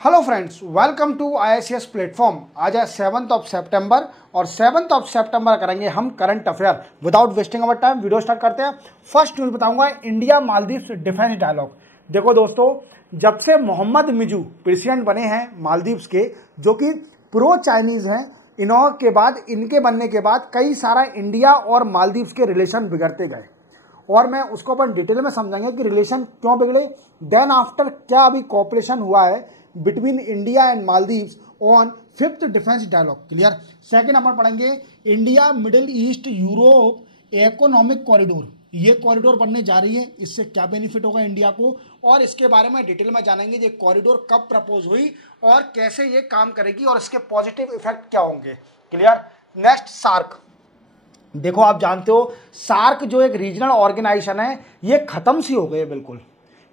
Hello friends, welcome to IICS platform. आज है 7 सितंबर और 7 सितंबर करेंगे हम current affair. Without wasting our time video start करते हैं। फर्स्ट न्यूज़ बताऊंगा, इंडिया मालदीव्स डिफेंस डायलॉग। देखो दोस्तों, जब से मोहम्मद मिजू प्रेसिडेंट बने हैं मालदीव्स के, जो कि प्रो चाइनीज़ हैं, इनके बनने के बाद कई सारा इंडिया और मालदीव्स के रिलेशन बिगड़ते गए और मैं उसको अपन डिटेल में समझाएंगे कि रिलेशन क्यों बिगड़े, देन आफ्टर क्या अभी कॉपरेशन हुआ है between India and Maldives on 5th defence dialogue. Clear. Second अपन पढ़ेंगे India Middle East Europe economic corridor. ये कॉरिडोर बनने जा रही है, इससे क्या बेनिफिट होगा इंडिया को, और इसके बारे में डिटेल में जानेंगे। ये कॉरिडोर कब प्रपोज हुई और कैसे ये काम करेगी और इसके पॉजिटिव इफेक्ट क्या होंगे। क्लियर। Next, SAARC. देखो, आप जानते हो सार्क जो एक रीजनल ऑर्गेनाइजेशन है, ये खत्म सी हो गई है बिल्कुल,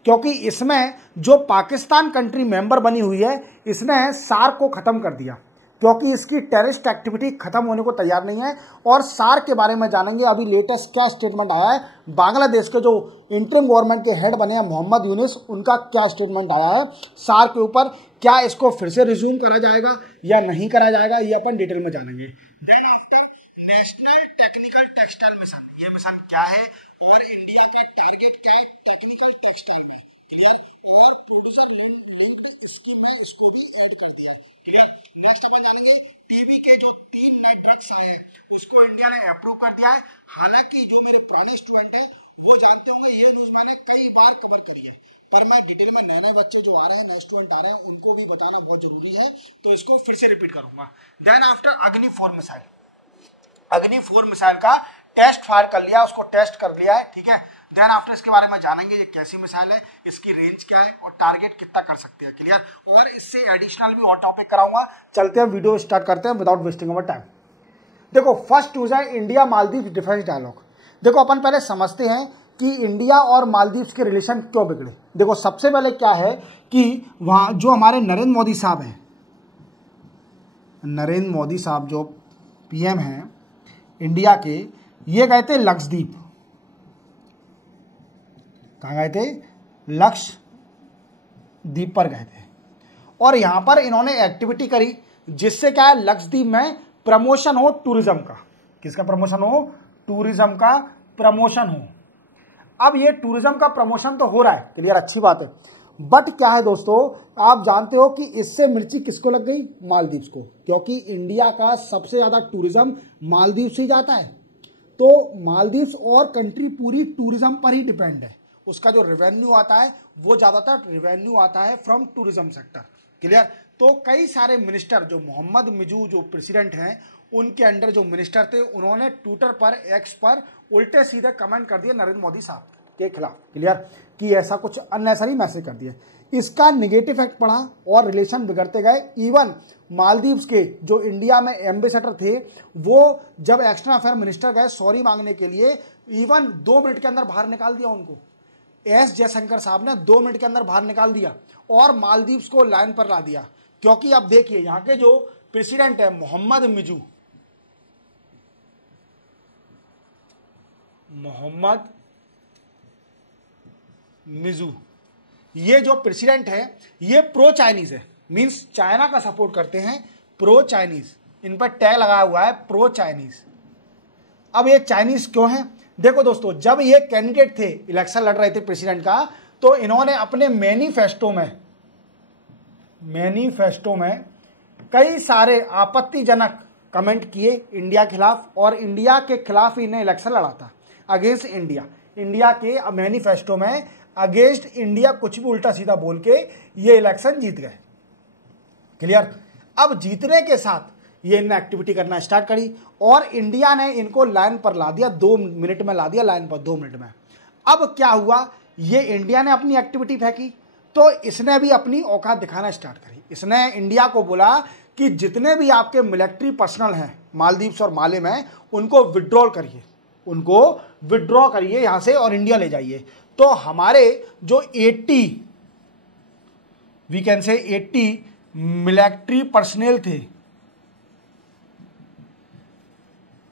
क्योंकि इसमें जो पाकिस्तान कंट्री मेंबर बनी हुई है, इसने सार्क को खत्म कर दिया क्योंकि इसकी टेररिस्ट एक्टिविटी खत्म होने को तैयार नहीं है। और सार्क के बारे में जानेंगे, अभी लेटेस्ट क्या स्टेटमेंट आया है। बांग्लादेश के जो इंटरिम गवर्नमेंट के हेड बने हैं मोहम्मद यूनिस, उनका क्या स्टेटमेंट आया है सार्क के ऊपर, क्या इसको फिर से रिज्यूम करा जाएगा या नहीं करा जाएगा, ये अपन डिटेल में जानेंगे। Then after, national technical textile mission. ये मिशन क्या है और इंडिया का टारगेट क्या है टेक्निकल टेक्सटाइल में। क्लियर। और प्रोड्यूसर लिंक्ड स्कीम में इसको भी ऐड कर दिया है। क्लियर। नेक्स्ट अपन जानेंगे टीबी के जो 3 नए ड्रग्स आए हैं उसको इंडिया ने अप्रूव कर दिया है। हालांकि जो मेरे पुराने स्टूडेंट हैं वो जानते होंगे, ये न्यूज़ मैंने कई बार कवर करी है, पर मैं डिटेल में नए बच्चे जो आ रहे हैं, नए स्टूडेंट आ रहे हैं, उनको भी बताना बहुत ज़रूरी है, तो इसको फिर से रिपीट करूंगा। देन आफ्टर, अग्नि 4 मिसाइल। अग्नि 4 मिसाइल का टेस्ट फायर कर लिया, उसको टेस्ट कर लिया है। ठीक है। देन आफ्टर इसके बारे में जानेंगे, ये कैसी मिसाइल है, इसकी रेंज क्या है और टारगेट कितना कर सकती है। क्लियर। और इससे एडिशनल भी और टॉपिक कराऊंगा। चलते हैं, वीडियो स्टार्ट करते हैं विदाउट वेस्टिंग अवर टाइम। देखो, फर्स्ट न्यूज़ है इंडिया मालदीव्स डिफेंस डायलॉग। देखो, अपन पहले समझते हैं कि इंडिया और मालदीव्स के रिलेशन क्यों बिगड़े। देखो, सबसे पहले क्या है कि वहाँ जो हमारे नरेंद्र मोदी साहब हैं, नरेंद्र मोदी साहब जो PM हैं इंडिया के, ये गए थे लक्षद्वीप। कहाँ गए थे? लक्षद्वीप पर गए थे और यहाँ पर इन्होंने एक्टिविटी करी जिससे क्या है, लक्षद्वीप में प्रमोशन हो टूरिज्म का। किसका प्रमोशन हो? टूरिज्म का प्रमोशन हो। अब ये टूरिज्म का प्रमोशन तो हो रहा है, क्लियर, अच्छी बात है, बट क्या है दोस्तों, आप जानते हो कि इससे मिर्ची किसको लग गई? मालदीव्स को, क्योंकि इंडिया का सबसे ज़्यादा टूरिज्म मालदीव से ही जाता है। तो मालदीव्स और कंट्री पूरी टूरिज्म पर ही डिपेंड है। उसका जो रेवेन्यू आता है वो ज़्यादातर रेवेन्यू आता है फ्रॉम टूरिज्म सेक्टर। क्लियर। तो कई सारे मिनिस्टर, जो मोहम्मद मिजू जो प्रेसिडेंट हैं, उनके अंडर जो मिनिस्टर थे, उन्होंने ट्विटर पर, एक्स पर उल्टे सीधे कमेंट कर दिए नरेंद्र मोदी साहब के खिलाफ। क्लियर। कि ऐसा कुछ अननेसरी मैसेज कर दिया। इसका निगेटिव इफेक्ट पड़ा और रिलेशन बिगड़ते गए। इवन मालदीव्स के जो इंडिया में एम्बेसडर थे, वो जब एक्सटर्नल अफेयर मिनिस्टर गए सॉरी मांगने के लिए, इवन 2 मिनट के अंदर बाहर निकाल दिया उनको। S जयशंकर साहब ने 2 मिनट के अंदर बाहर निकाल दिया और मालदीव्स को लाइन पर ला दिया। क्योंकि अब देखिए, यहाँ के जो प्रेसिडेंट है मोहम्मद मिजू, ये जो प्रेसिडेंट है ये प्रो चाइनीज है, मींस चाइना का सपोर्ट करते हैं, प्रो चाइनीज। इन पर टैग लगाया हुआ है प्रो चाइनीज। अब ये चाइनीज क्यों है? देखो दोस्तों, जब ये कैंडिडेट थे, इलेक्शन लड़ रहे थे प्रेसिडेंट का, तो इन्होंने अपने मैनिफेस्टो में कई सारे आपत्तिजनक कमेंट किए इंडिया के खिलाफ, और इंडिया के खिलाफ इन्हें इलेक्शन लड़ा था, अगेंस्ट इंडिया। इंडिया के मैनिफेस्टो में अगेंस्ट इंडिया कुछ भी उल्टा सीधा बोल के ये इलेक्शन जीत गए। क्लियर। अब जीतने के साथ ये इन्हें एक्टिविटी करना स्टार्ट करी और इंडिया ने इनको लाइन पर ला दिया, 2 मिनट में ला दिया लाइन पर, 2 मिनट में। अब क्या हुआ, ये इंडिया ने अपनी एक्टिविटी फेंकी तो इसने भी अपनी औकात दिखाना स्टार्ट करी। इसने इंडिया को बोला कि जितने भी आपके मिलिट्री पर्सनल हैं मालदीव्स और माले में, उनको विड्रॉ करिए यहाँ से और इंडिया ले जाइए। तो हमारे जो 80 मिलिट्री पर्सनल थे,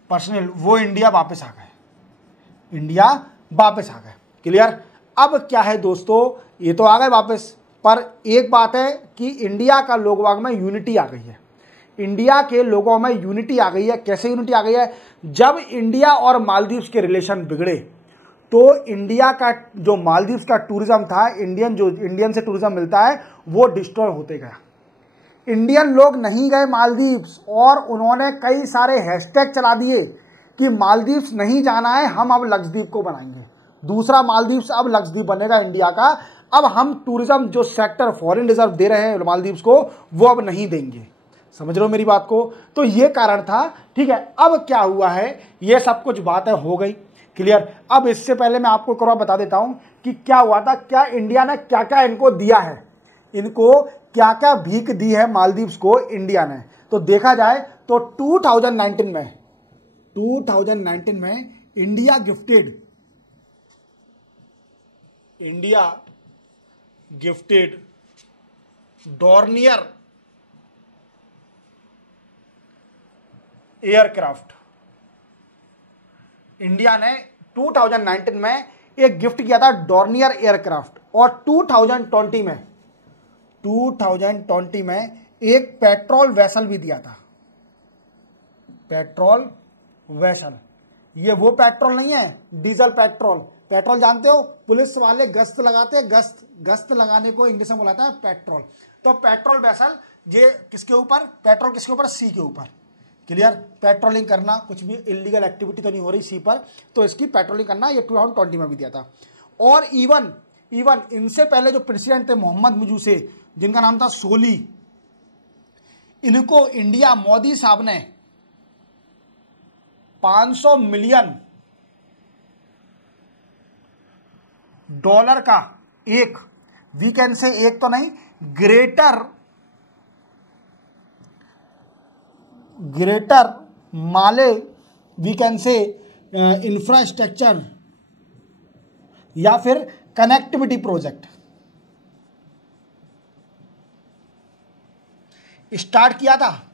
वो इंडिया वापस आ गए। क्लियर। अब क्या है दोस्तों, ये तो आ गए वापस, पर एक बात है कि इंडिया का लोगों में यूनिटी आ गई है, इंडिया के लोगों में यूनिटी आ गई है। कैसे यूनिटी आ गई है? जब इंडिया और मालदीव्स के रिलेशन बिगड़े तो इंडिया का जो मालदीव्स का टूरिज्म था, इंडियन से टूरिज्म मिलता है, वो डिस्ट्रॉय होते गया। इंडियन लोग नहीं गए मालदीव्स और उन्होंने कई सारे हैशटैग चला दिए कि मालदीव्स नहीं जाना है, हम अब लक्षद्वीप को बनाएंगे, दूसरा मालदीव्स अब लक्षद्वीप बनेगा इंडिया का, अब हम टूरिज्म जो सेक्टर फॉरेन रिजर्व दे रहे हैं मालदीव्स को वो अब नहीं देंगे। समझ रहे हो मेरी बात को? तो ये कारण था। ठीक है, अब क्या हुआ है, ये सब कुछ बातें हो गई क्लियर। अब इससे पहले मैं आपको करवा बता देता हूं कि क्या हुआ था, क्या इंडिया ने क्या क्या इनको दिया है, इनको क्या क्या भीख दी है मालदीव्स को इंडिया ने। तो देखा जाए तो 2019 में India gifted Dornier aircraft. India ने 2019 में एक गिफ्ट किया था डॉर्नियर एयरक्राफ्ट, और 2020 में एक पेट्रोल वेसल भी दिया था। पेट्रोल वेसल, ये वो पेट्रोल नहीं है डीजल पेट्रोल। पेट्रोल जानते हो, पुलिस वाले गश्त लगाते हैं, गश्त लगाने को इंग्लिश में बुलाता है पेट्रोल। तो पेट्रोल वेसल, ये किसके ऊपर, पेट्रोल किसके ऊपर, सी के ऊपर। क्लियर, पेट्रोलिंग करना, कुछ भी इलीगल एक्टिविटी तो नहीं हो रही सी पर, तो इसकी पेट्रोलिंग करना, ये 2020 में भी दिया था। और इवन इनसे पहले जो प्रेसिडेंट थे मोहम्मद मिर्जी, जिनका नाम था सोली, इनको इंडिया मोदी साहब ने 500 मिलियन डॉलर का एक, वी कैन से एक तो नहीं, greater Male we can say infrastructure या फिर कनेक्टिविटी प्रोजेक्ट स्टार्ट किया था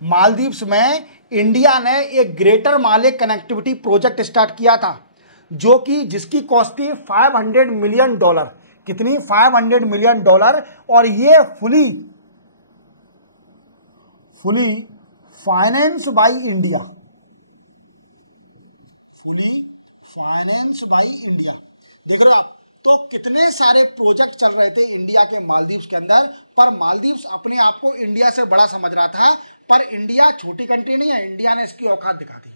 मालदीव्स में। इंडिया ने एक ग्रेटर माले कनेक्टिविटी प्रोजेक्ट स्टार्ट किया था, जो कि जिसकी कॉस्ट थी $500 मिलियन। कितनी? $500 मिलियन। और ये फुली फाइनेंस बाई इंडिया, देख रहे हो आप। तो कितने सारे प्रोजेक्ट चल रहे थे इंडिया के मालदीव्स के अंदर, पर मालदीव्स अपने आप को इंडिया से बड़ा समझ रहा था, पर इंडिया छोटी कंट्री नहीं है, इंडिया ने इसकी औकात दिखा दी।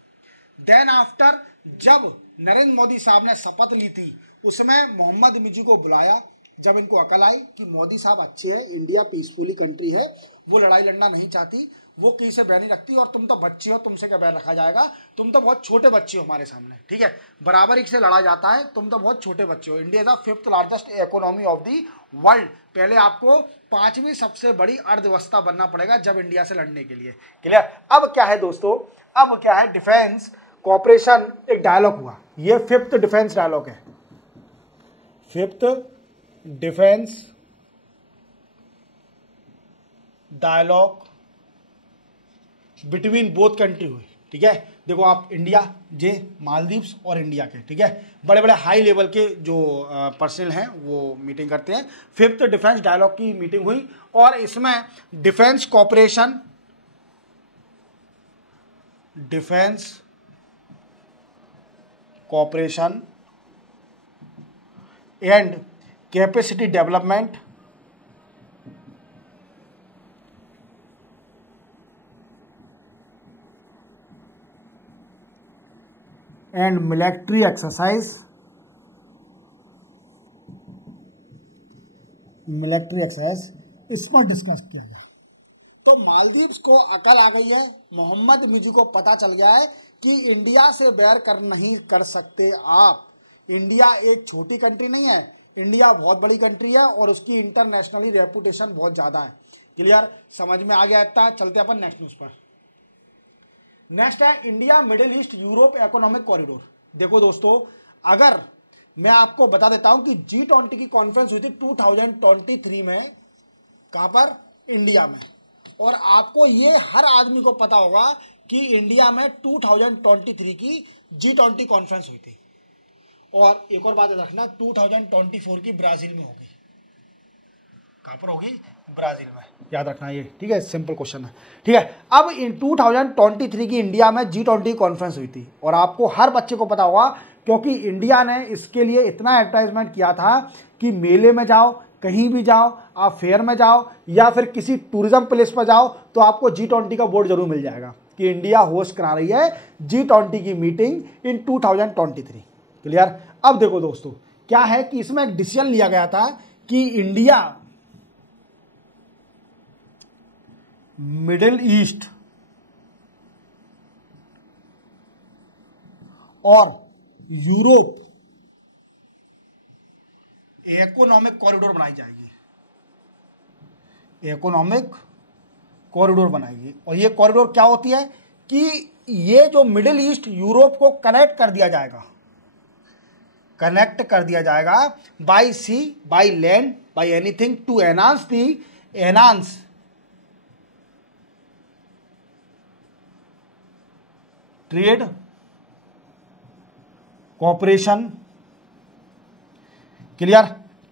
देन आफ्टर, जब नरेंद्र मोदी साहब ने शपथ ली थी, उसमें मोहम्मद मिर्जी को बुलाया, जब इनको अकल आई कि मोदी साहब अच्छे हैं, इंडिया पीसफुली कंट्री है, वो लड़ाई लड़ना नहीं चाहती, वो किसी से बैर नहीं रखती, और तुम तो बच्चे हो, तुमसे क्या बैर रखा जाएगा, तुम तो बहुत छोटे बच्चे हो हमारे सामने, ठीक है, बराबरी से लड़ा जाता है, तुम तो बहुत छोटे बच्चे हो। India is the 5th largest economy of the world. पहले आपको 5वीं सबसे बड़ी अर्थव्यवस्था बनना पड़ेगा जब इंडिया से लड़ने के लिए। क्लियर। अब क्या है दोस्तों, अब क्या है, डिफेंस कॉपरेशन एक डायलॉग हुआ, ये 5th डिफेंस डायलॉग है, 5th defence dialogue between both country हुई। ठीक है, देखो आप, इंडिया जे मालदीव्स और इंडिया के, ठीक है, बड़े बड़े हाई लेवल के जो पर्सनल हैं वो मीटिंग करते हैं। 5th डिफेंस डायलॉग की मीटिंग हुई, और इसमें defence cooperation and capacity development and military exercise इस पर डिस्कस किया गया। तो मालदीव्स को अकल आ गई है, मोहम्मद मिर्जी को पता चल गया है कि इंडिया से बैर नहीं कर सकते आप। इंडिया एक छोटी कंट्री नहीं है, इंडिया बहुत बड़ी कंट्री है, और उसकी इंटरनेशनली रेपुटेशन बहुत ज़्यादा है। क्लियर, समझ में आ गया इतना। चलते अपन नेक्स्ट न्यूज़ पर। नेक्स्ट है India Middle East Europe economic corridor. देखो दोस्तों, अगर मैं आपको बता देता हूं कि G20 की कॉन्फ्रेंस हुई थी 2023 में, कहां पर, इंडिया में, और आपको ये हर आदमी को पता होगा कि इंडिया में 2023 की G20 कॉन्फ्रेंस हुई थी। और एक और बात याद रखना, 2024 की ब्राजील में होगी। कहाँ पर होगी, ब्राज़ील में, याद रखना ये, ठीक है, सिंपल क्वेश्चन है, ठीक है। अब इन 2023 की इंडिया में G20 कॉन्फ्रेंस हुई थी, और आपको हर बच्चे को पता होगा क्योंकि इंडिया ने इसके लिए इतना एडवर्टाइजमेंट किया था कि मेले में जाओ, कहीं भी जाओ, आप फेयर में जाओ या फिर किसी टूरिज्म प्लेस पर जाओ तो आपको G20 का बोर्ड जरूर मिल जाएगा कि इंडिया होस्ट करा रही है G20 की मीटिंग इन 2023। क्लियर। अब देखो दोस्तों क्या है कि इसमें एक डिसीजन लिया गया था कि इंडिया मिडिल ईस्ट और यूरोप इकोनॉमिक कॉरिडोर बनाई जाएगी, इकोनॉमिक कॉरिडोर बनाएगी। और ये कॉरिडोर क्या होती है कि ये जो मिडिल ईस्ट यूरोप को कनेक्ट कर दिया जाएगा, कनेक्ट कर दिया जाएगा by sea, by land, by anything to enhance trade cooperation. Clear.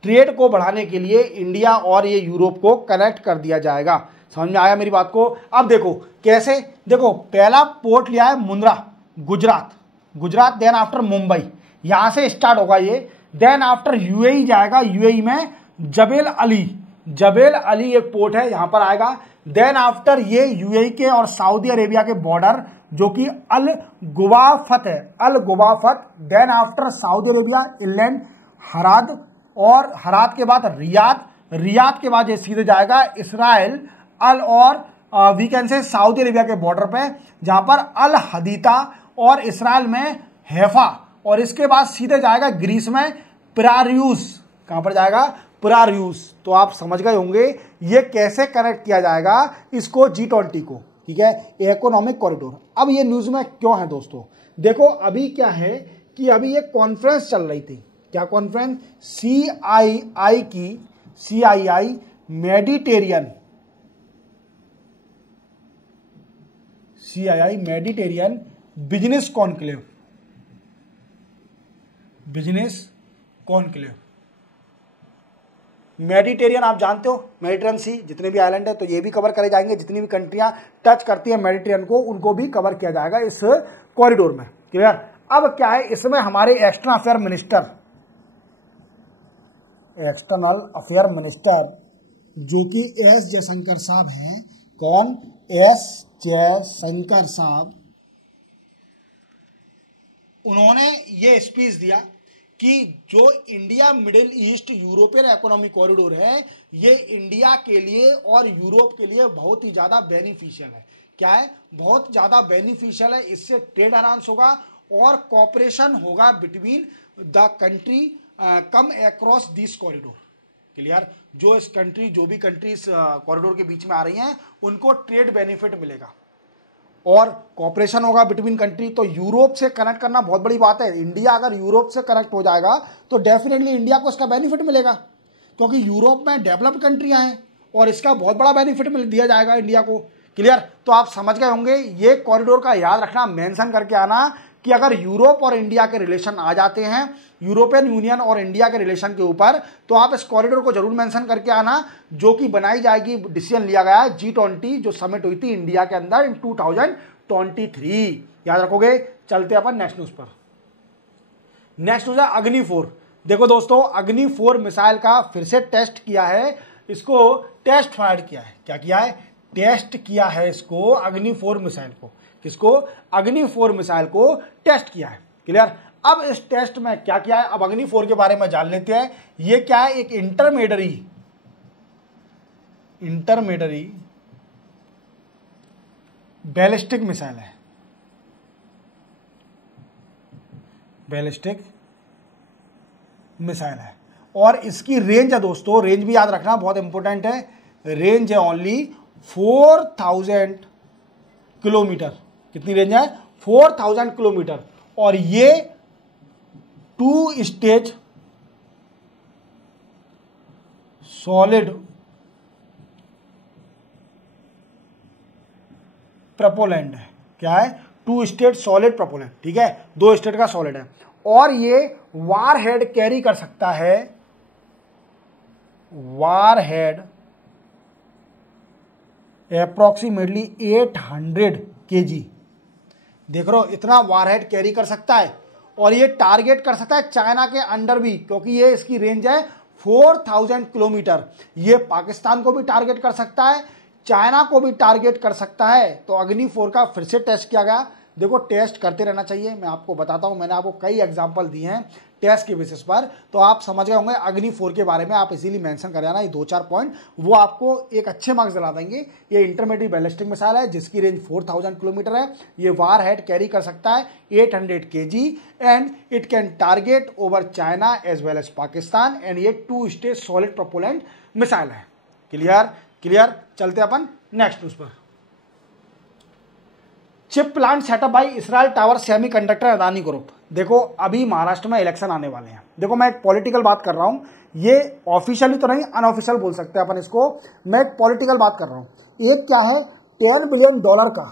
Trade को बढ़ाने के लिए इंडिया और ये यूरोप को कनेक्ट कर दिया जाएगा। समझ में आया मेरी बात को। अब देखो कैसे, देखो पहला पोर्ट लिया है मुंद्रा, गुजरात, देन आफ्टर मुंबई, यहां से स्टार्ट होगा ये, देन आफ्टर यूएई जाएगा, यूएई में जबेल अली एक पोर्ट है, यहां पर आएगा। देन आफ्टर ये यूएई के और सऊदी अरेबिया के बॉर्डर जो कि अल गुवाफत है, then after Saudi Arabia inland Haradh, और हराद के बाद रियाद के बाद ये सीधे जाएगा इसराइल और we can say Saudi Arabia के बॉर्डर पे, जहां पर अल हदीता और इसराइल में हैफा, और इसके बाद सीधे जाएगा ग्रीस में पिरारियूस। कहां पर जाएगा, पिरारियूस। तो आप समझ गए होंगे ये कैसे कनेक्ट किया जाएगा इसको G20 को, ठीक है, इकोनॉमिक कॉरिडोर। अब ये न्यूज में क्यों है दोस्तों, देखो अभी क्या है कि अभी ये कॉन्फ्रेंस चल रही थी, क्या conference, CII Mediterranean business conclave. Mediterranean आप जानते हो, मेडिटेरियन सी, जितने भी आइलैंड है तो ये भी कवर करे जाएंगे, जितनी भी कंट्रियां टच करती है मेडिटेरियन को उनको भी कवर किया जाएगा इस कॉरिडोर में। क्लियर। अब क्या है, इसमें हमारे एक्सटर्नल अफेयर मिनिस्टर जो कि एस जयशंकर साहब हैं, कौन, एस जयशंकर साहब, उन्होंने ये स्पीच दिया कि जो India Middle east European economic corridor है ये इंडिया के लिए और यूरोप के लिए बहुत ही ज़्यादा बेनिफिशियल है। क्या है, बहुत ज़्यादा बेनिफिशियल है। इससे ट्रेड एनहांस होगा और कॉपरेशन होगा between the country come across this corridor. Clear. जो भी कंट्री इस कॉरिडोर के बीच में आ रही हैं उनको ट्रेड बेनिफिट मिलेगा और कॉपरेशन होगा बिटवीन कंट्री। तो यूरोप से कनेक्ट करना बहुत बड़ी बात है। इंडिया अगर यूरोप से कनेक्ट हो जाएगा तो डेफिनेटली इंडिया को इसका बेनिफिट मिलेगा, क्योंकि यूरोप में डेवलप्ड कंट्रियां हैं और इसका बहुत बड़ा बेनिफिट दिया जाएगा इंडिया को। क्लियर। तो आप समझ गए होंगे, ये कॉरिडोर का याद रखना, मेंशन करके आना कि अगर यूरोप और इंडिया के रिलेशन आ जाते हैं, यूरोपियन यूनियन और इंडिया के रिलेशन के ऊपर, तो आप इस कॉरिडोर को जरूर मेंशन करके आना, जो कि बनाई जाएगी, डिसीजन लिया गया है G20 जो समिट हुई थी इंडिया के अंदर इन 2023। याद रखोगे। चलते अपन नेक्स्ट न्यूज पर। नेक्स्ट न्यूज है अग्नि 4। देखो दोस्तों, अग्नि 4 मिसाइल का फिर से टेस्ट किया है, इसको टेस्ट फायर किया है। क्या किया है, टेस्ट किया है इसको, अग्नि 4 मिसाइल को। किसको, अग्नि 4 मिसाइल को टेस्ट किया है। क्लियर। अब इस टेस्ट में क्या किया है, अब अग्नि 4 के बारे में जान लेते हैं। ये क्या है, एक इंटरमीडिएट बैलिस्टिक मिसाइल है, बैलिस्टिक मिसाइल है। और इसकी रेंज है दोस्तों, रेंज भी याद रखना बहुत इंपॉर्टेंट है, रेंज है ओनली 4000 किलोमीटर। कितनी रेंज है, 4000 किलोमीटर। और ये 2 स्टेज सॉलिड प्रोपोलेंट है। क्या है, 2 स्टेज सॉलिड प्रोपोलेंट। ठीक है, 2 स्टेज का सॉलिड है। और ये वार हेड कैरी कर सकता है वार हेड अप्रोक्सीमेटली 800 kg। देख रहे हो इतना वारहेड कैरी कर सकता है, और ये टारगेट कर सकता है चाइना के अंडर भी, क्योंकि ये इसकी रेंज है 4000 किलोमीटर। ये पाकिस्तान को भी टारगेट कर सकता है, चाइना को भी टारगेट कर सकता है। तो अग्नि 4 का फिर से टेस्ट किया गया। देखो टेस्ट करते रहना चाहिए, मैं आपको बताता हूं, मैंने आपको कई एग्जांपल दिए हैं टेस्ट के बेसिस पर, तो आप समझ गए होंगे अग्नि 4 के बारे में। आप इजीली मेंशन कर जाना, ये 2-4 पॉइंट वो आपको एक अच्छे मार्क्स दिला देंगे। ये इंटरमीडिएट बैलिस्टिक मिसाइल है जिसकी रेंज 4000 किलोमीटर है। ये वार हेड कैरी कर सकता है 800 kg and it can target over China as well as Pakistan, and ये 2 स्टेज सॉलिड प्रोपेलेंट मिसाइल है। Clear clear. चलते अपन नेक्स्ट न्यूज पर। Chip plant setup by Israel Tower Semiconductor Adani Group. देखो अभी महाराष्ट्र में इलेक्शन आने वाले हैं। देखो मैं एक पॉलिटिकल बात कर रहा हूं, ये ऑफिशियली तो नहीं, अनऑफिशियल बोल सकते हैं अपन इसको। मैं एक पॉलिटिकल बात कर रहा हूं। एक क्या है, $10 बिलियन का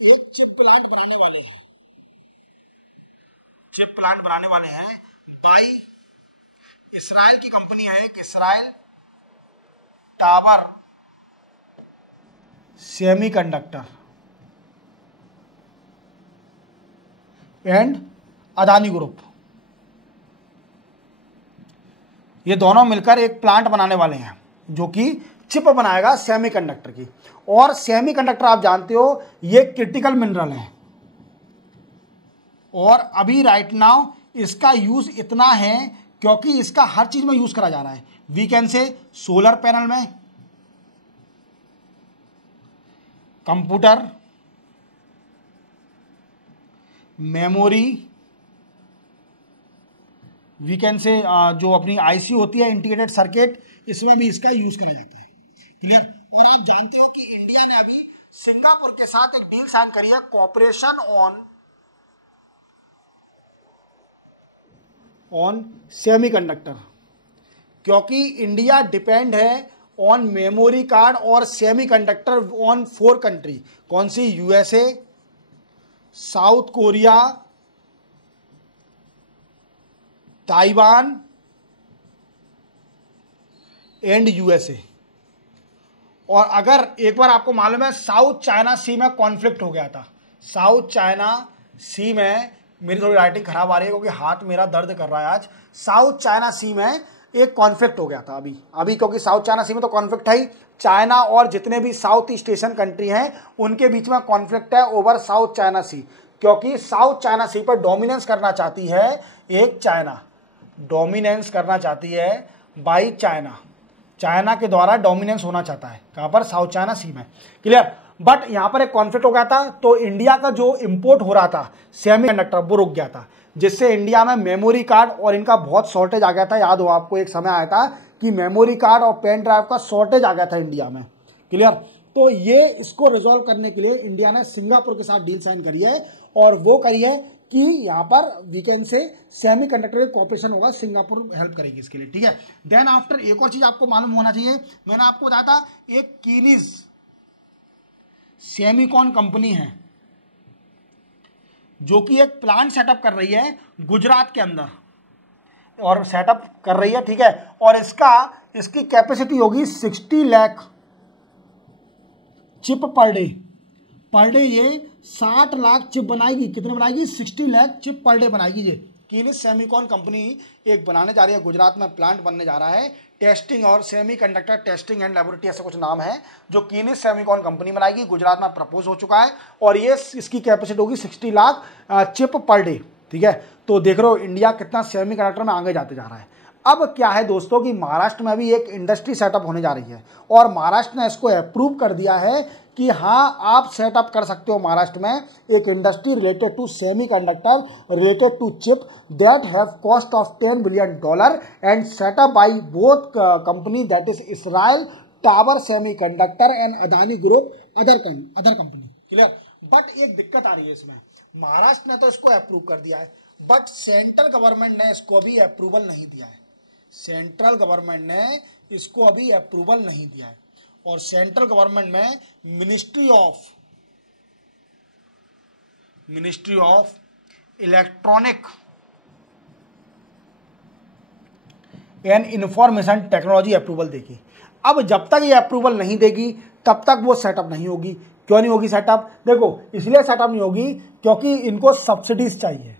एक चिप प्लांट बनाने वाले हैं। चिप प्लांट बनाने वाले हैं बाई इसराइल की कंपनी है, एक Israel Tower Semiconductor and Adani group. ये दोनों मिलकर एक प्लांट बनाने वाले हैं जो कि चिप बनाएगा सेमीकंडक्टर की। और सेमीकंडक्टर आप जानते हो ये क्रिटिकल मिनरल है, और अभी राइट नाउ इसका यूज इतना है क्योंकि इसका हर चीज में यूज करा जा रहा है। We can say solar panel में, computer, memory, we can say जो अपनी आईसी होती है इंटीग्रेटेड सर्किट, इसमें भी इसका यूज करा जाता है। क्लियर। और आप जानते हो कि इंडिया ने अभी सिंगापुर के साथ एक डील साइन करी है, कोऑपरेशन ऑन सेमीकंडक्टर, क्योंकि इंडिया डिपेंड है ऑन मेमोरी कार्ड और सेमीकंडक्टर ऑन 4 कंट्री। कौन सी? USA, South Korea, Taiwan and USA. और अगर एक बार आपको मालूम है साउथ चाइना सी में कॉन्फ्लिक्ट हो गया था, साउथ चाइना सी में, मेरी थोड़ी राइटिंग खराब आ रही है क्योंकि हाथ मेरा दर्द कर रहा है आज। साउथ चाइना सी में एक कॉन्फ्लिक्ट हो गया था अभी क्योंकि साउथ चाइना सी में तो कॉन्फ्लिक्ट है ही, चाइना और जितने भी साउथ ईस्ट एशियन कंट्री हैं उनके बीच में कॉन्फ्लिक्ट है ओवर साउथ चाइना सी, क्योंकि साउथ चाइना सी पर डोमिनेंस करना चाहती है एक चाइना, डोमिनेंस करना चाहती है बाई चाइना, चाइना के द्वारा डोमिनेंस होना चाहता है। कहां पर? साउथ चाइना सी में। क्लियर। बट यहां पर एक कॉन्फ्लिक्ट हो गया था, तो इंडिया का जो इंपोर्ट हो रहा था सेमीकंडक्टर वो रुक गया था, जिससे इंडिया में मेमोरी कार्ड और इनका बहुत शॉर्टेज आ गया था। याद हो आपको एक समय आया था कि मेमोरी कार्ड और पेन ड्राइव का शॉर्टेज आ गया था इंडिया में। क्लियर। तो ये इसको रिजॉल्व करने के लिए इंडिया ने सिंगापुर के साथ डील साइन करी है, और वो करी है कि यहां पर वीकेंड से सेमीकंडक्टर कॉर्पोरेशन होगा, सिंगापुर हेल्प करेगी इसके लिए। ठीक है। देन आफ्टर एक और चीज आपको मालूम होना चाहिए, मैंने आपको बताया था एक कीनीज सेमीकॉन कंपनी है जो कि एक प्लांट सेटअप कर रही है गुजरात के अंदर, और सेटअप कर रही है। ठीक है। और इसकी कैपेसिटी होगी 60 लाख चिप पर डे। ये 60 लाख चिप बनाएगी। कितने बनाएगी? 60 लाख चिप पर डे बनाएगी। ये कीनिस सेमीकॉन कंपनी एक बनाने जा रही है, गुजरात में प्लांट बनने जा रहा है, टेस्टिंग और सेमीकंडक्टर टेस्टिंग एंड लेबोरेटरी ऐसे कुछ नाम है, जो कीनिस सेमीकॉन कंपनी बनाएगी। गुजरात में प्रपोज हो चुका है, और ये इसकी कैपेसिटी होगी 60 लाख चिप पर डे। ठीक है। तो देख रहे हो इंडिया कितना सेमीकंडक्टर में आगे जाते जा रहा है। अब क्या है दोस्तों कि महाराष्ट्र में भी एक इंडस्ट्री सेटअप होने जा रही है, और महाराष्ट्र ने इसको अप्रूव कर दिया है कि हाँ आप सेटअप कर सकते हो महाराष्ट्र में एक industry related to semiconductor, related to chip that have cost of $10 billion and setup by both company that is Israel Tower Semiconductor and Adani Group other company. Clear. But एक दिक्कत आ रही है इसमें, महाराष्ट्र ने तो इसको अप्रूव कर दिया है, बट सेंट्रल गवर्नमेंट ने इसको अभी अप्रूवल नहीं दिया है। सेंट्रल गवर्नमेंट ने इसको अभी अप्रूवल नहीं दिया है, और सेंट्रल गवर्नमेंट में ministry of electronic and information technology approval देगी। अब जब तक ये अप्रूवल नहीं देगी तब तक वो सेटअप नहीं होगी। क्यों नहीं होगी सेटअप? देखो इसलिए सेटअप नहीं होगी क्योंकि इनको सब्सिडीज चाहिए,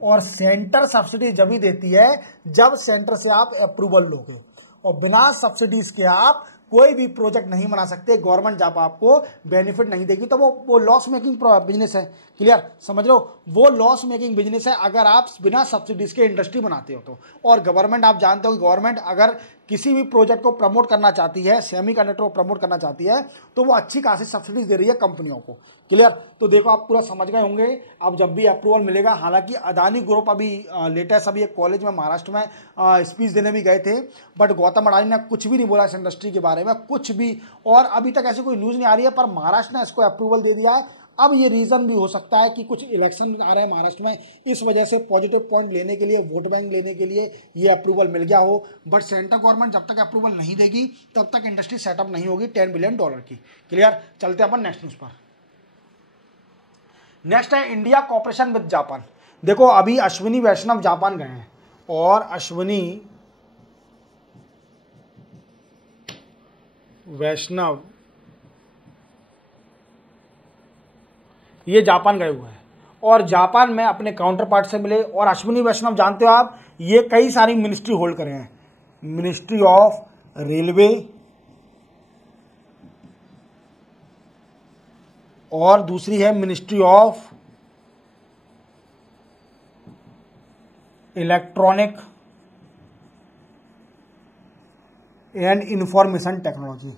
और सेंटर सब्सिडी जब ही देती है जब सेंटर से आप अप्रूवल लोगे, और बिना सब्सिडीज के आप कोई भी प्रोजेक्ट नहीं बना सकते। गवर्नमेंट जब आपको बेनिफिट नहीं देगी तो वो लॉस मेकिंग बिजनेस है। क्लियर? समझ लो, वो लॉस मेकिंग बिजनेस है अगर आप बिना सब्सिडीज के इंडस्ट्री बनाते हो तो। और गवर्नमेंट, आप जानते हो कि गवर्नमेंट अगर किसी भी प्रोजेक्ट को प्रमोट करना चाहती है, सेमीकंडक्टर को प्रमोट करना चाहती है, तो वो अच्छी खासी सब्सिडीज दे रही है कंपनियों को। क्लियर? तो देखो आप पूरा समझ गए होंगे। अब जब भी अप्रूवल मिलेगा, हालांकि अदानी ग्रुप अभी लेटेस्ट अभी एक कॉलेज में महाराष्ट्र में स्पीच देने भी गए थे, बट गौतम अडानी ने कुछ भी नहीं बोला इस इंडस्ट्री के बारे में, कुछ भी। और अभी तक ऐसी कोई न्यूज़ नहीं आ रही है, पर महाराष्ट्र ने इसको अप्रूवल दे दिया है। अब ये रीज़न भी हो सकता है कि कुछ इलेक्शन आ रहे हैं महाराष्ट्र में, इस वजह से पॉजिटिव पॉइंट लेने के लिए, वोट बैंक लेने के लिए ये अप्रूवल मिल गया हो। बट सेंट्रल गवर्नमेंट जब तक अप्रूवल नहीं देगी तब तक इंडस्ट्री सेटअप नहीं होगी $10 बिलियन की। क्लियर? चलते अपन नेक्स्ट न्यूज़ पर। नेक्स्ट है इंडिया कॉपरेशन विद जापान। देखो अभी अश्विनी वैष्णव जापान गए हैं, और अश्विनी वैष्णव ये जापान गए हुए हैं, और जापान में अपने काउंटर पार्ट से मिले। और अश्विनी वैष्णव जानते हो आप, ये कई सारी मिनिस्ट्री होल्ड करे हैं, मिनिस्ट्री ऑफ रेलवे, और दूसरी है ministry of electronic and information technology.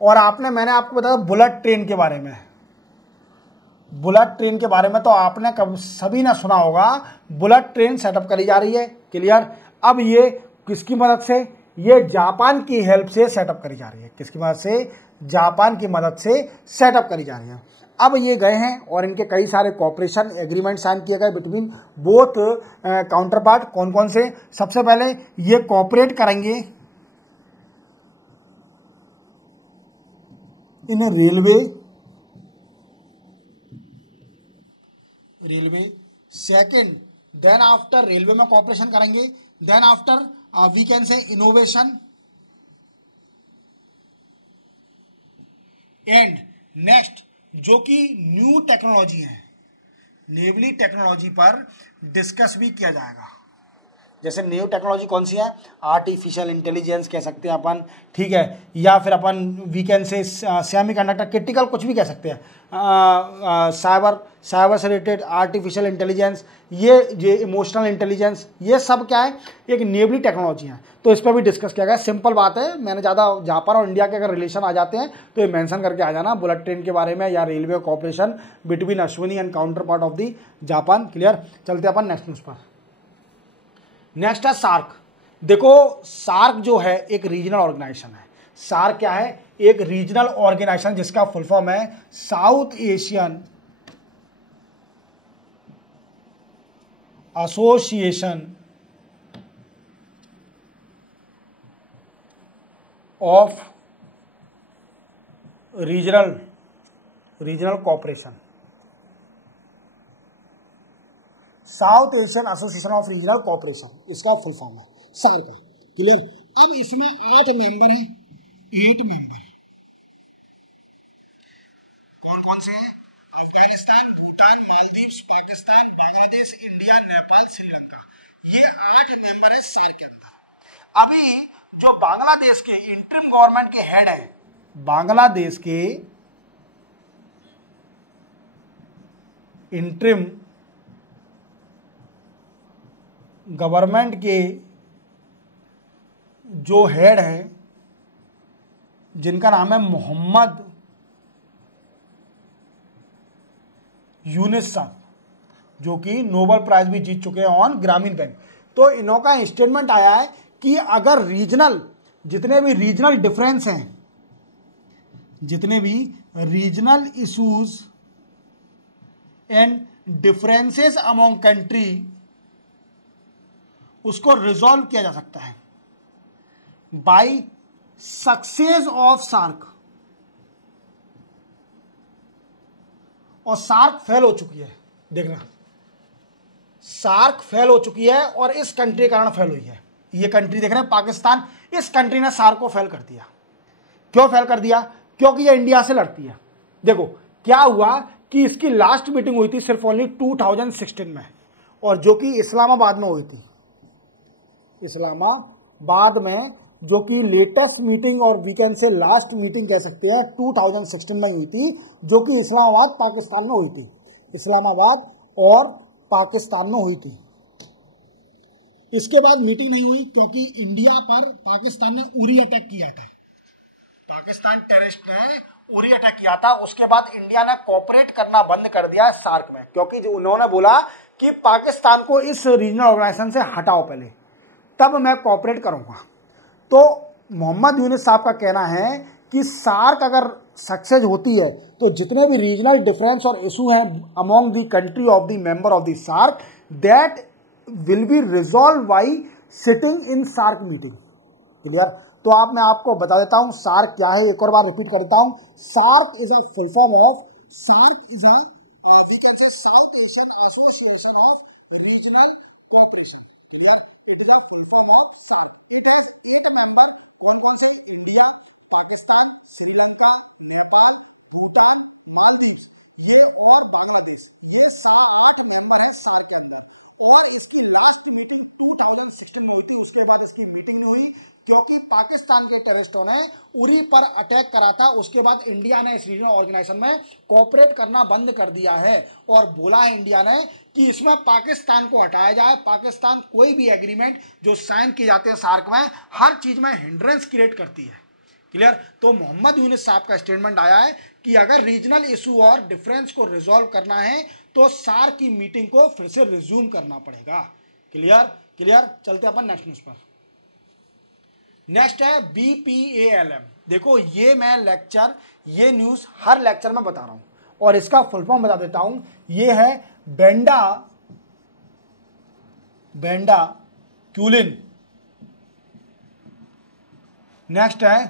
और मैंने आपको बताया बुलेट ट्रेन के बारे में। बुलेट ट्रेन के बारे में तो आपने कब सभी ने सुना होगा, बुलेट ट्रेन सेटअप करी जा रही है। क्लियर? अब ये किसकी मदद से? ये जापान की हेल्प से सेटअप करी जा रही है। किसकी मदद से? जापान की मदद से सेटअप करी जा रही है। अब ये गए हैं और इनके कई सारे कॉपरेशन एग्रीमेंट साइन किए गए बिटवीन बोथ काउंटर पार्ट। कौन कौन से? सबसे पहले ये कॉपरेट करेंगे in railway. Second, then after railway में कॉपरेशन करेंगे। Then after we can say innovation, and next जो कि न्यू टेक्नोलॉजी है, नेवली टेक्नोलॉजी पर डिस्कस भी किया जाएगा। जैसे न्यू टेक्नोलॉजी कौन सी है? आर्टिफिशियल इंटेलिजेंस कह सकते हैं अपन, ठीक है, या फिर अपन वीकेंड से सेमीकंडक्टर, क्रिटिकल, कुछ भी कह सकते हैं, साइबर से रिलेटेड आर्टिफिशियल इंटेलिजेंस, ये इमोशनल इंटेलिजेंस, ये सब क्या है? एक नेवली टेक्नोलॉजी है। तो इस पर भी डिस्कस किया गया। सिंपल बात है, मैंने ज़्यादा जापान और इंडिया के अगर रिलेशन आ जाते हैं तो ये मेंशन करके आ जाना, बुलेट ट्रेन के बारे में या railway cooperation between Ashwini and counter part of the Japan. Clear? चलते अपन नेक्स्ट न्यूज़ पर। नेक्स्ट है सार्क। देखो सार्क जो है एक रीजनल ऑर्गेनाइजेशन है। सार्क क्या है? एक रीजनल ऑर्गेनाइजेशन जिसका फुल फॉर्म है South Asian Association of Regional Cooperation, South Asian Association of Regional Cooperation, इसका फुल फॉर्म है सार्क का। क्लियर? अब इसमें 8 मेंबर हैं, 8 मेंबर। कौन कौन से हैं? अफगानिस्तान, भूटान, मालदीव्स, पाकिस्तान, बांग्लादेश, इंडिया, नेपाल, श्रीलंका। ये 8 मेंबर है सार्क के अंदर। अभी जो बांग्लादेश के इंटरिम गवर्नमेंट के हेड हैं, बांग्लादेश के इंटरिम गवर्नमेंट के जो हेड हैं, जिनका नाम है मोहम्मद यूनिस साहब, जो कि नोबेल प्राइज भी जीत चुके हैं ऑन ग्रामीण बैंक। तो इन्हों का स्टेटमेंट आया है कि अगर जितने भी रीजनल डिफरेंस हैं, जितने भी regional issues and differences among country, उसको रिजॉल्व किया जा सकता है बाय सक्सेस ऑफ सार्क। और सार्क फेल हो चुकी है। देखना, सार्क फेल हो चुकी है और इस कंट्री के कारण फेल हुई है। ये कंट्री देख रहे हैं पाकिस्तान, इस कंट्री ने सार्क को फेल कर दिया। क्यों फेल कर दिया? क्योंकि ये इंडिया से लड़ती है। देखो क्या हुआ कि इसकी लास्ट मीटिंग हुई थी सिर्फ ओनली 2016 में, और जो कि इस्लामाबाद में हुई थी। इस्लामाबाद में जो कि लेटेस्ट मीटिंग और we can say last meeting कह सकते हैं 2016 में हुई थी, जो कि इस्लामाबाद पाकिस्तान में हुई थी। इस्लामाबाद और पाकिस्तान में हुई थी। इसके बाद मीटिंग नहीं हुई क्योंकि इंडिया पर पाकिस्तान ने उरी अटैक किया था। पाकिस्तान टेररिस्ट ने उरी अटैक किया था। उसके बाद इंडिया ने कोऑपरेट करना बंद कर दिया सार्क में, क्योंकि उन्होंने बोला कि पाकिस्तान को इस रीजनल ऑर्गेनाइजेशन से हटाओ पहले, तब मैं कोऑपरेट करूंगा। तो मोहम्मद यूनुस साहब का कहना है कि सार्क अगर सक्सेस होती है तो जितने भी रीजनल डिफरेंस और इशू हैं among the country of the member of the SAARC, that will be resolve by sitting in SAARC meeting. Clear? तो मैं आपको बता देता हूं सार्क क्या है, एक और बार रिपीट कर देता हूं। SAARC is a full form of, SAARC is a we can say South Asian Association of Regional Cooperation. Clear? It is a full form of SAARC. It has 8 member. कौन कौन से? इंडिया, पाकिस्तान, श्रीलंका, नेपाल, भूटान, मालदीव्स, ये और बांग्लादेश। ये 8 member हैं SAARC के अंदर। और इसकी लास्ट मीटिंग 2016 में हुई थी। उसके बाद इसकी मीटिंग नहीं हुई क्योंकि पाकिस्तान के टेररिस्टों ने उरी पर अटैक करा था। उसके बाद इंडिया ने इस रीजनल ऑर्गेनाइजेशन में कोऑपरेट करना बंद कर दिया है और बोला है इंडिया ने कि इसमें पाकिस्तान को हटाया जाए। पाकिस्तान कोई भी एग्रीमेंट जो साइन किए जाते हैं सार्क में, हर चीज में हिंड्रेंस क्रिएट करती है। क्लियर? तो मोहम्मद यूनुस साहब का स्टेटमेंट आया है कि अगर रीजनल इशू और डिफरेंस को रिजॉल्व करना है तो सार्क की मीटिंग को फिर से रिज्यूम करना पड़ेगा। क्लियर? क्लियर? चलते अपन नेक्स्ट न्यूज पर। नेक्स्ट है BPALM। देखो ये मैं लेक्चर, ये न्यूज हर लेक्चर में बता रहा हूं और इसका फुल फॉर्म बता देता हूं। ये है बेंडा क्यूलिन। नेक्स्ट है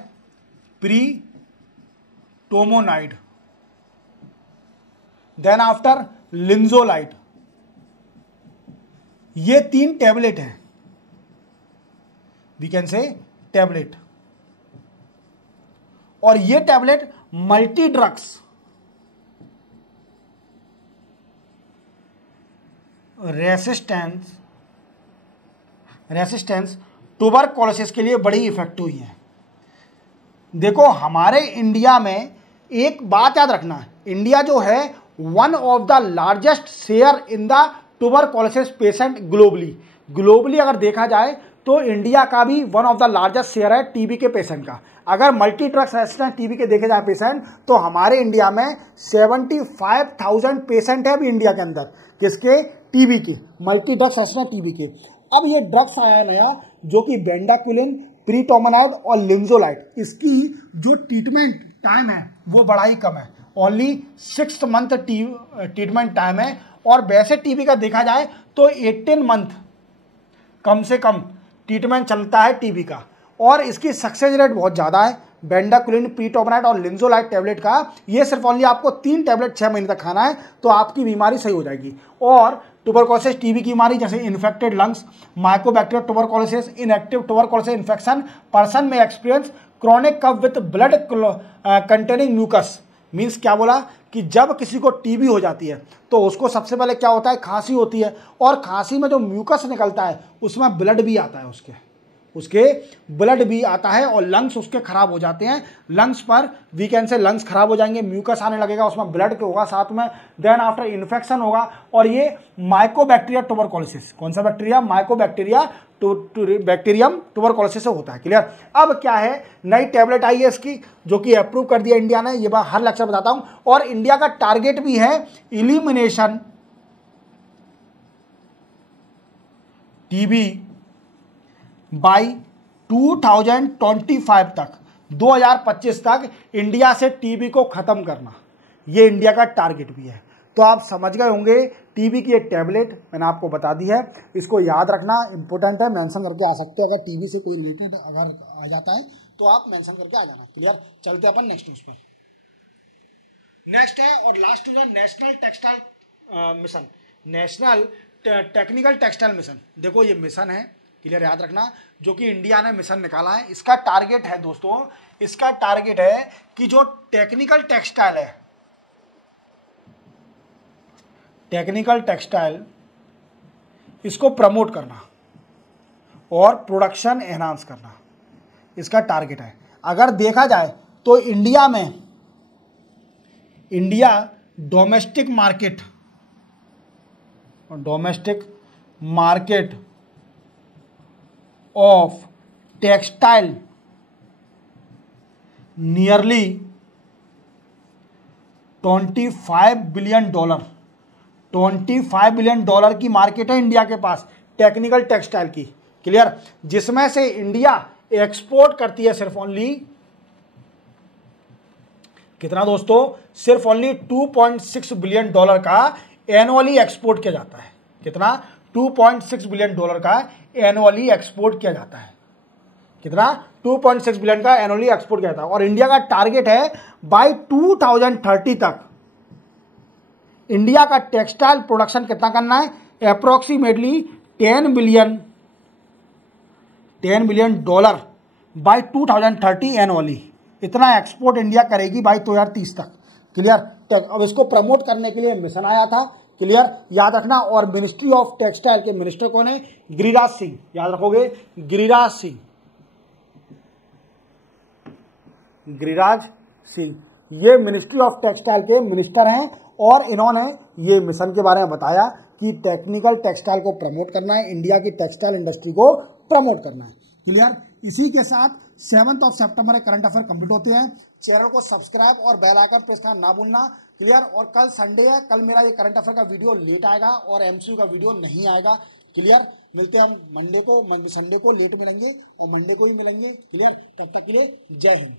प्रीटोमोनाइड, देन आफ्टर लिंजोलाइट। ये 3 टैबलेट हैं, वी कैन से टैबलेट, और ये tablet multi drugs resistance tuberculosis के लिए बड़ी इफेक्टिव हुई है। देखो हमारे इंडिया में एक बात याद रखना, इंडिया जो है one of the largest share in the tuberculosis patient globally अगर देखा जाए तो इंडिया का भी one of the largest share है टीबी के पेशेंट का। अगर मल्टी ड्रग्स रेसिस्टेंट टीबी के देखे जाए पेशेंट, तो हमारे इंडिया में 75,000 पेशेंट है अभी इंडिया के अंदर। किसके? टीबी के, मल्टी ड्रग्स रेसिस्टेंट टीबी के। अब ये ड्रग्स आया है नया जो कि बेंडाक्विलिन, प्रीटोमोनाइड और लिंजोलाइट। इसकी जो ट्रीटमेंट टाइम है वो बड़ा ही कम है, ओनली 6 मंथ ट्रीटमेंट टाइम है। और वैसे टीबी का देखा जाए तो 18 मंथ कम से कम ट्रीटमेंट चलता है टीबी का, और इसकी सक्सेस रेट बहुत ज़्यादा है। बेंडाक्विलिन, प्रीटोमोनाइड और लिंजोलाइट टैबलेट का ये सिर्फ ओनली आपको 3 टैबलेट 6 महीने तक खाना है तो आपकी बीमारी सही हो जाएगी। और ट्यूबरकुलोसिस टीबी की बीमारी जैसे infected lungs, mycobacterial tuberculosis, inactive tuberculosis infection, person में experience chronic cough with blood containing mucus. Means क्या बोला कि जब किसी को टीबी हो जाती है तो उसको सबसे पहले क्या होता है? खांसी होती है, और खांसी में जो म्यूकस निकलता है उसमें ब्लड भी आता है, उसके ब्लड भी आता है और लंग्स उसके खराब हो जाते हैं। लंग्स पर वी कैन से लंग्स खराब हो जाएंगे, म्यूकस आने लगेगा, उसमें ब्लड के होगा साथ में, देन आफ्टर इन्फेक्शन होगा। और ये माइकोबैक्टीरिया ट्यूबरकुलोसिस, कौन सा बैक्टीरिया? माइकोबैक्टीरिया बैक्टीरियम ट्यूबरकुलोसिस से होता है। क्लियर? अब क्या है, नई टैबलेट आई है इसकी जो कि अप्रूव कर दिया इंडिया ने, ये बात हर लेक्चर बताता हूं। और इंडिया का टारगेट भी है इलिमिनेशन टीबी बाई 2025 तक, 2025 तक इंडिया से टीबी को खत्म करना, ये इंडिया का टारगेट भी है। तो आप समझ गए होंगे टीबी की एक टैबलेट मैंने आपको बता दी है, इसको याद रखना इंपॉर्टेंट है, मेंशन करके आ सकते हो। अगर टीबी से कोई रिलेटेड अगर आ जाता है तो आप मेंशन करके आ जाना। क्लियर? चलते अपन नेक्स्ट न्यूज़ पर। नेक्स्ट है और लास्ट न्यूज़ है national textile mission, national technical textile mission. देखो ये मिशन है क्लियर, याद रखना, जो कि इंडिया ने मिशन निकाला है। इसका टारगेट है दोस्तों, इसका टारगेट है कि जो टेक्निकल टेक्सटाइल है, टेक्निकल टेक्सटाइल, इसको प्रमोट करना और प्रोडक्शन एनहांस करना, इसका टारगेट है। अगर देखा जाए तो इंडिया में, India domestic market of textile nearly $25 billion, $25 billion की मार्केट है इंडिया के पास टेक्निकल टेक्सटाइल की। क्लियर, जिसमें से इंडिया एक्सपोर्ट करती है सिर्फ ओनली कितना दोस्तों, सिर्फ ओनली $2.6 बिलियन का एनुअली एक्सपोर्ट किया जाता है। कितना, $2.6 बिलियन का एनुअली एक्सपोर्ट किया जाता है। कितना, 2.6 बिलियन का एनुअली एक्सपोर्ट किया जाता है। और इंडिया का टारगेट है बाय 2030 तक इंडिया का टेक्सटाइल प्रोडक्शन कितना करना है, अप्रोक्सीमेटली $10 बिलियन बाय 2030 एनुअली। इतना एक्सपोर्ट इंडिया करेगी बाय 2030 तक। क्लियर, अब इसको प्रमोट करने के लिए मिशन आया था। क्लियर, याद रखना। और मिनिस्ट्री ऑफ टेक्सटाइल के मिनिस्टर कौन है, गिरिराज सिंह, याद रखोगे, गिरिराज सिंह, ये मिनिस्ट्री ऑफ टेक्सटाइल के मिनिस्टर हैं। और इन्होंने ये मिशन के बारे में बताया कि टेक्निकल टेक्सटाइल को प्रमोट करना है, इंडिया की टेक्सटाइल इंडस्ट्री को प्रमोट करना है। क्लियर, इसी के साथ 7 सितंबर के करंट अफेयर कंप्लीट होते हैं। चैनल को सब्सक्राइब और बेल आइकन प्रेस करना ना भूलना। क्लियर, और कल संडे है, कल मेरा ये करंट अफेयर का वीडियो लेट आएगा और एमसीक्यू का वीडियो नहीं आएगा। क्लियर, मिलते हैं हम मंडे को, संडे को लेट मिलेंगे और मंडे को ही मिलेंगे। क्लियर, तब तक के लिए जय हिंद।